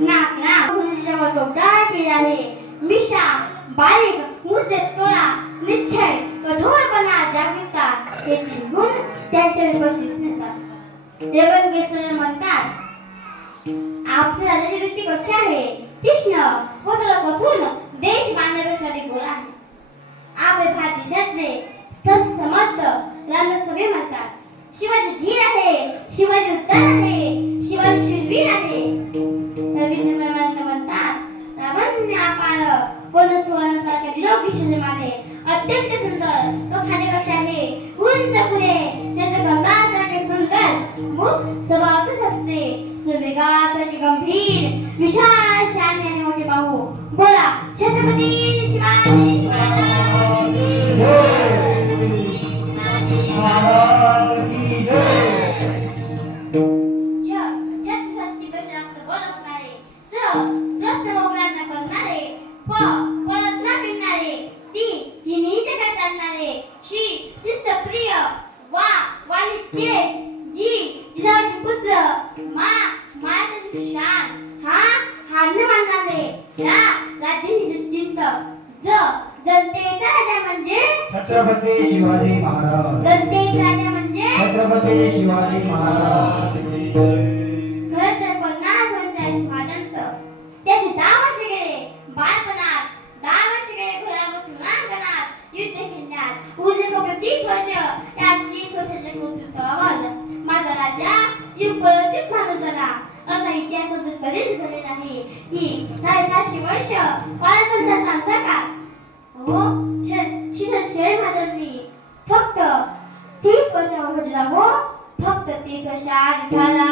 नाक गुरुजीजवळ तो डाळ केला आहे. मिशा बारीक मुद्दे तोळा निश्चय कठोरपणा जागृतता हे तीन गुण त्यांच्या विश्वास नेतात. रेवणकेश्वर म्हणतात आपल्या राजाची दृष्टी कशी आहे तीक्ष्ण व कसून देश बांधण्यासाठी गोल आहे. आपले भारतीय क्षत्रिय संत समर्थ रामसभे म्हणतात शिवाजी धीर आहे, शिवाजी उदार आहे, शिवाजी शूरवीर आहे. रवींद्र म्हणतात रावण अपार पण सुवर्णासारखे लोक विश्वमाने अत्यंत सुंदर तो खाणे कसे आहे उंच पुढे त्याचे गंगासारखे सुंदर मुख स्वभावच असते सुवेगासारखे गंभीर विशाल शान आणि मोठे बाहू. बोला छत्रपती शिवाजी महाराज की जय. छत्रपती प्रशासक बोल असणारे प्रश्न मोगलांना करणारे पळत न फिरणारे ती नीत करणारे श्री शिस्त प्रिय वाणी तेज जिजाऊचे पुत्र माताची शान हार न मानणारे राज्याची चिंतक जनतेचा राजा म्हणजे छत्रपती शिवाजी महाराज. जनतेचा राजा म्हणजे छत्रपती शिवाजी महाराज. खरं तर 50 वर्षाच्या शिवाजांचं त्याचे 10 वर्ष गेले बालपणात, 10 वर्ष गेले घरापासून रांगणात युद्ध खेळण्यात, उरले फक्त 30 वर्ष. या 30 वर्षाच्या कर्तृत्वावर माझा राजा युगपरतीत माणूस झाला असा इतिहास कधीच घडले नाही. ही 750 वर्ष बालपणाचा सांगता का हो शिवाजी महाराजांनी फक्त 30 वर्षावर घडला हो फक्त 30 वर्ष आज झाला